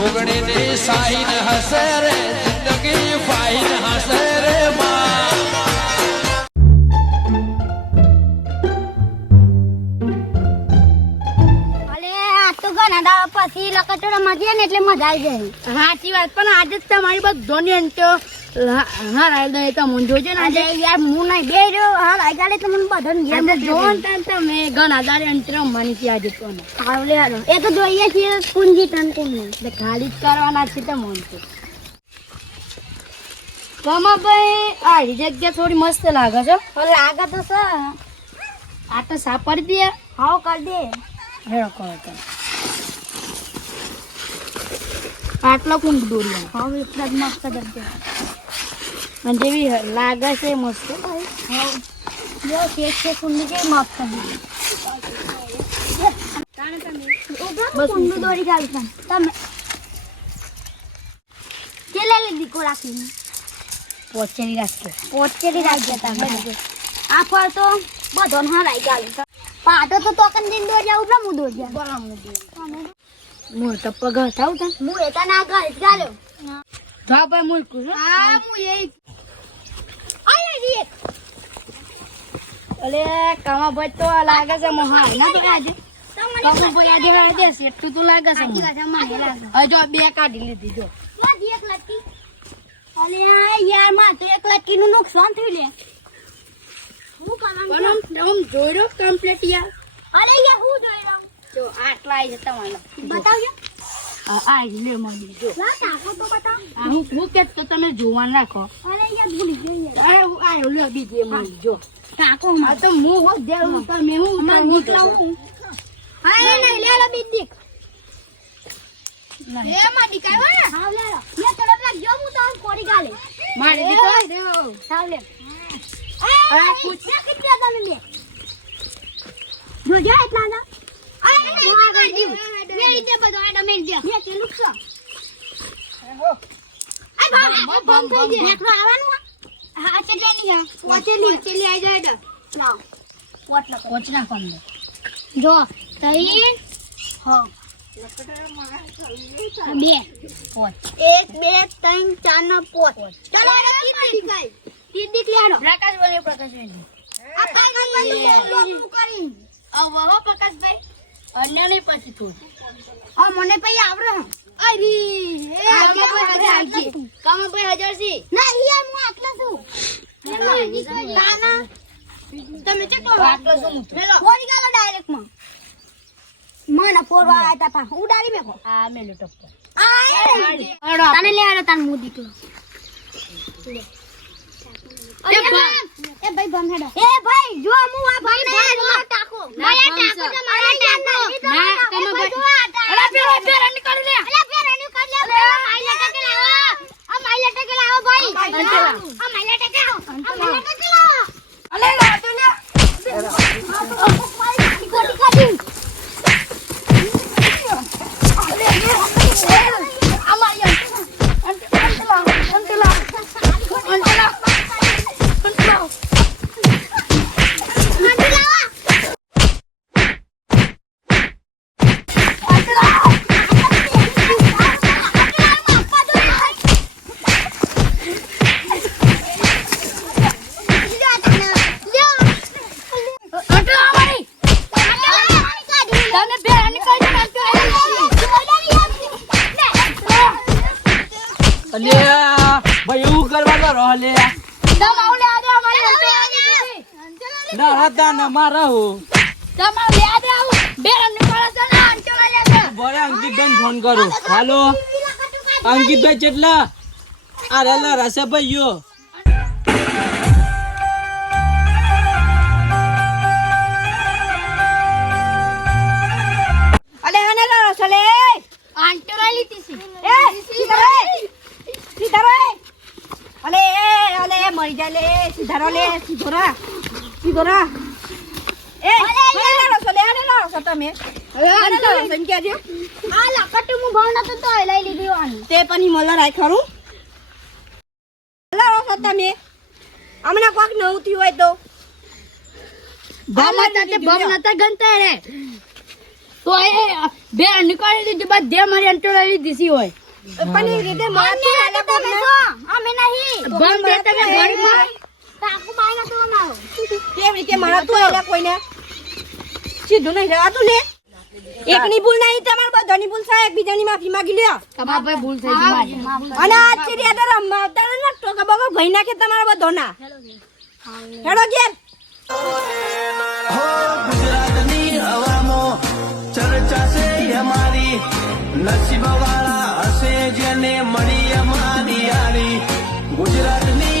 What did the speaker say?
જોગણી ની સાઈન હસે રે જિંદગી ફાઈન હસે રે પછી લકટોરા મજા ને એટલે મજા આવી જાય. સાચી વાત. પણ આજે જ તમારી બધોની અંતો હા રાઈ તો મને જોજો ને આજે યાર હું નહીં બે રહ્યો હા રાઈ ગાલે તો મને બધાને જેમ જોન તમે ઘણા દારે અંતર રમવાની છે આજે તો આવલે હાલો એ તો જોઈએ છીએ કુંજી તન કુંજી એટલે ખાલી જ કરવાના છે તો મન તો કમાભાઈ આ જગ્યા થોડી મસ્ત લાગે છે. લાગે તો સર આ તો સાપડી દે. હાવ કરી દે હેરો કરો તો આટલો કુંડ દોરી હવે એટલા જ મસ્ત કરજે અને જેવી લાગે છે મસ્ત જો કેક છે કુંડી કે મસ્ત બસ કુંડ દોરી ચાલતા તમે કેટલા લીધી કો રાખીને પોચેરી રાખજો તમે આ ફળ તો બધો હરાઈ ગાલી પાટો તો તોકન દિન દોર જાવ ના મુ દોર જા બરાબર મુ તો પગ થાવ તા મુ એતા ના ગાલ્યો જા ભાઈ મુ કુ આ મુ એ આય રી અલે કામા ભાઈ તો લાગે છે મોહા ના તો આજે તમને ભાઈ આજે સેટું તો લાગે છે મને લાગે હજો બે કાઢી લીધી જો લાદી એક લટકી અલે યાર માં તો એક લટકી નું નુકસાન થયું લે હું કામ જોઈરો કમ્પ્લીટ યાર અરે યાર હું જોઈરો જો આટલા આવી જતા મને બતાવજો આ લે મને જો ના ટાકો તો બતાવ હું કે તો તમે જોવાન રાખો અરે યાર ભૂલી ગઈ અરે આ લે બીજે મને જો ટાકો આ તો હું હો દેવું પર મે હું નીકળાવું હા એ નહીં લે લે બીજી એ માં દીકાયો ને હા લે લે તરત લાગ જો હું તો કોરી ગાલે મારી દીકો દેવો સાવ લે અરે પૂછે કેટલા તને લે જો જા એટલા ના અરે નહીં મેરી દે બધો આડા મેરી દે મે તે નુકસા હો આ બમ થઈ દે મેઠો આવવાનું હા ચલી ની હા ચલી આઈ જાય તો લાવ પોચના કોણ જો તઈ હા બે પોચ 1 2 3 4 નો પોચ ચાલો એને તીન ગાય તીન દીકલાનો પ્રકાશભાઈ આ કાઈ લોક કરી આ વાહ પ્રકાશભાઈ અન્ય ને પછી તું આ મને પછી આવરો અરી એ કામભાઈ હજારસી ના યાર હું આટલા છું તાના તમે ચેકો આટલો છું પેલો ફોડી ગયો ડાયરેક્ટ માં મને ફોરવા આતા પા ઉડાડી મેકો આ મેલો ટપ આ તને લે આડો તાન મુ દીકલો એ ભાઈ બમ હેડો એ ભાઈ જો હું આ ભાઈ ને માર ટાકો મારા ટાકો તો મારા ટાકો ના તમે ભાઈ અરે પેર નીકળી લે અરે પેર નીકળી લે માઈલા ટકે લાવો આ માઈલા ટકે લાવો ભાઈ આ માઈલા ટકે લાવો આ માઈલા ટકે લાવો અલે લાજો લે ગોટી કાઢી ભાઈ એવું કરવાનો રહો લે ના હતા ને મારા હું બરે અંકિતભાઈ ફોન કરું હાલો અંકિતભાઈ કેટલા આ રેલા રસે ભાઈ યો અલે હને લારો સલે આંટો રાલી તીસી એ સીધા રે અલે મરી જા લે સીધા રે સીધો રા એ હને લારો સો તમે હને લારો સંખ્યા જો આ લકટ મુ ભાવના તો લઈ લીધી આની તે પની મલ રાખ ખરું લારો સો તમે હમણા કોક નવતી હોય તો બમ નતા ગણતા રે તો એ બે નીકાળી દીધી બધે મારી અંટોળાવી દીધી હોય પણ એ રીતે મારતી આલે તમે જો અમે નહીં બંધ દે તમે ઘરમાં કાકુ બાયના તો ના કેમ રીતે મારતું આલે કોઈને સીધું નહીં રહેવાતું ને એકની ભૂલ નહીં તમાર બધાની ભૂલ છે એકબીજાની માફી માંગી લ્યો તમારા ભાઈ ભૂલ થઈ ગઈ મારી અને આ ચીડિયા તો રમવા તારે ના ટોકા બગો ભઈ નાખે તમારા બધાના હેડો ઘેર ગુજરાતની હવામાં ચર્ચા છે અમારી નસીબ વાળા હશે જેને મળી અમારી યારી ગુજરાતની